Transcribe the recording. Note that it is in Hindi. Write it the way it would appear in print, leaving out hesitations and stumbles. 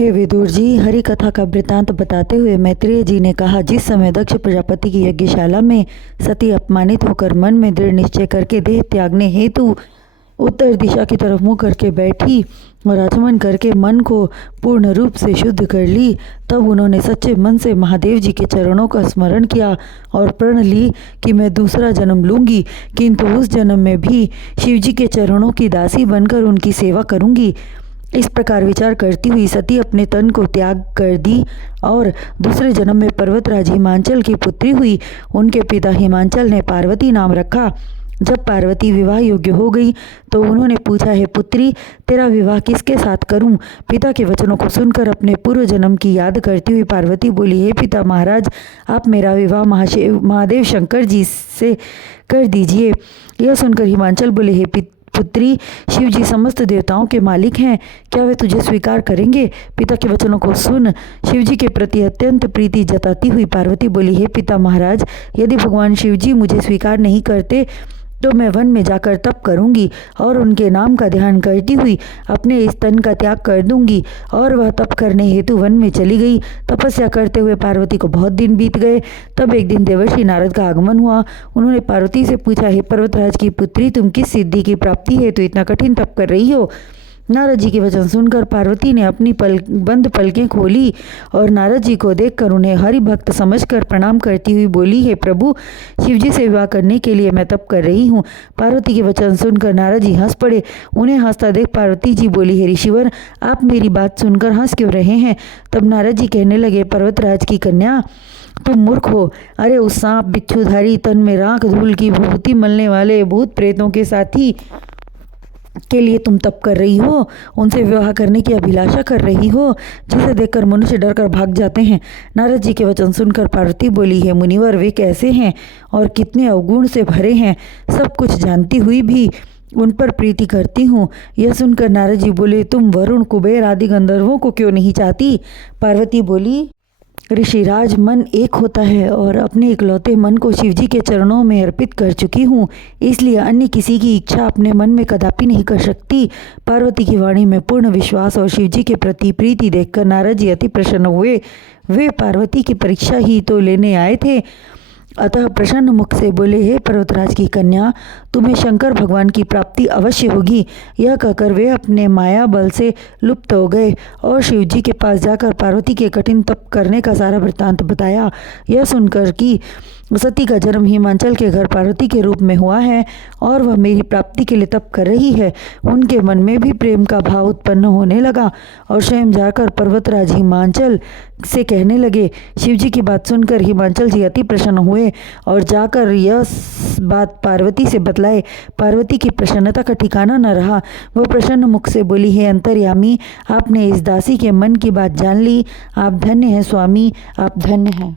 हे विदुर जी, हरि कथा का वृतांत बताते हुए मैत्रेय जी ने कहा, जिस समय दक्ष प्रजापति की यज्ञशाला में सती अपमानित होकर मन में दृढ़ निश्चय करके देह त्यागने हेतु उत्तर दिशा की तरफ मुँह करके बैठी और आचमन करके मन को पूर्ण रूप से शुद्ध कर ली, तब उन्होंने सच्चे मन से महादेव जी के चरणों का स्मरण किया और प्रण ली कि मैं दूसरा जन्म लूंगी, किंतु उस जन्म में भी शिव जी के चरणों की दासी बनकर उनकी सेवा करूंगी। इस प्रकार विचार करती हुई सती अपने तन को त्याग कर दी और दूसरे जन्म में पर्वतराज हिमांचल की पुत्री हुई। उनके पिता हिमांचल ने पार्वती नाम रखा। जब पार्वती विवाह योग्य हो गई तो उन्होंने पूछा, हे पुत्री, तेरा विवाह किसके साथ करूं? पिता के वचनों को सुनकर अपने पूर्व जन्म की याद करती हुई पार्वती बोली, हे पिता महाराज, आप मेरा विवाह महादेव शंकर जी से कर दीजिए। यह सुनकर हिमांचल बोले, हे पुत्री, शिव जी समस्त देवताओं के मालिक हैं, क्या वे तुझे स्वीकार करेंगे? पिता के वचनों को सुन शिव जी के प्रति अत्यंत प्रीति जताती हुई पार्वती बोली, हे पिता महाराज, यदि भगवान शिव जी मुझे स्वीकार नहीं करते तो मैं वन में जाकर तप करूंगी और उनके नाम का ध्यान करती हुई अपने इस तन का त्याग कर दूंगी। और वह तप करने हेतु वन में चली गई। तपस्या करते हुए पार्वती को बहुत दिन बीत गए। तब एक दिन देवर्षि नारद का आगमन हुआ। उन्होंने पार्वती से पूछा, हे पर्वतराज की पुत्री, तुम किस सिद्धि की प्राप्ति हेतु इतना कठिन तप कर रही हो? नारद जी के वचन सुनकर पार्वती ने अपनी बंद पलकें खोली और नारद जी को देखकर उन्हें हरि भक्त समझकर प्रणाम करती हुई बोली, हे प्रभु, शिव जी से विवाह करने के लिए मैं तप कर रही हूँ। पार्वती के वचन सुनकर नारद जी हंस पड़े। उन्हें हंसता देख पार्वती जी बोली, हे ऋषिवर, आप मेरी बात सुनकर हंस क्यों रहे हैं? तब नारद जी कहने लगे, पर्वतराज की कन्या, तुम मूर्ख हो। अरे उस सांप बिच्छूधारी, तन में राख धूल की विभूति मलने वाले भूत प्रेतों के साथी के लिए तुम तप कर रही हो, उनसे विवाह करने की अभिलाषा कर रही हो, जिसे देखकर मनुष्य डरकर भाग जाते हैं। नारद जी के वचन सुनकर पार्वती बोली, हे मुनिवर, वे कैसे हैं और कितने अवगुण से भरे हैं, सब कुछ जानती हुई भी उन पर प्रीति करती हूँ। यह सुनकर नारद जी बोले, तुम वरुण, कुबेर आदि गंधर्वों को क्यों नहीं चाहती? पार्वती बोली, ऋषिराज, मन एक होता है और अपने इकलौते मन को शिव जी के चरणों में अर्पित कर चुकी हूँ, इसलिए अन्य किसी की इच्छा अपने मन में कदापि नहीं कर सकती। पार्वती की वाणी में पूर्ण विश्वास और शिव जी के प्रति प्रीति देखकर नारद जी अति प्रसन्न हुए। वे पार्वती की परीक्षा ही तो लेने आए थे, अतः प्रसन्न मुख से बोले, हे पर्वतराज की कन्या, तुम्हें शंकर भगवान की प्राप्ति अवश्य होगी। यह कहकर वे अपने माया बल से लुप्त हो गए और शिव जी के पास जाकर पार्वती के कठिन तप करने का सारा वृत्तांत बताया। यह सुनकर कि सती का जन्म हिमांचल के घर पार्वती के रूप में हुआ है और वह मेरी प्राप्ति के लिए तप कर रही है, उनके मन में भी प्रेम का भाव उत्पन्न होने लगा और स्वयं जाकर पर्वतराज हिमांचल से कहने लगे। शिव जी की बात सुनकर हिमांचल जी अति प्रसन्न हुए और जाकर यह बात पार्वती से बतलाए। पार्वती की प्रसन्नता का ठिकाना न रहा। वह प्रसन्न मुख से बोली, हे अंतर्यामी, आपने इस दासी के मन की बात जान ली। आप धन्य हैं स्वामी, आप धन्य हैं।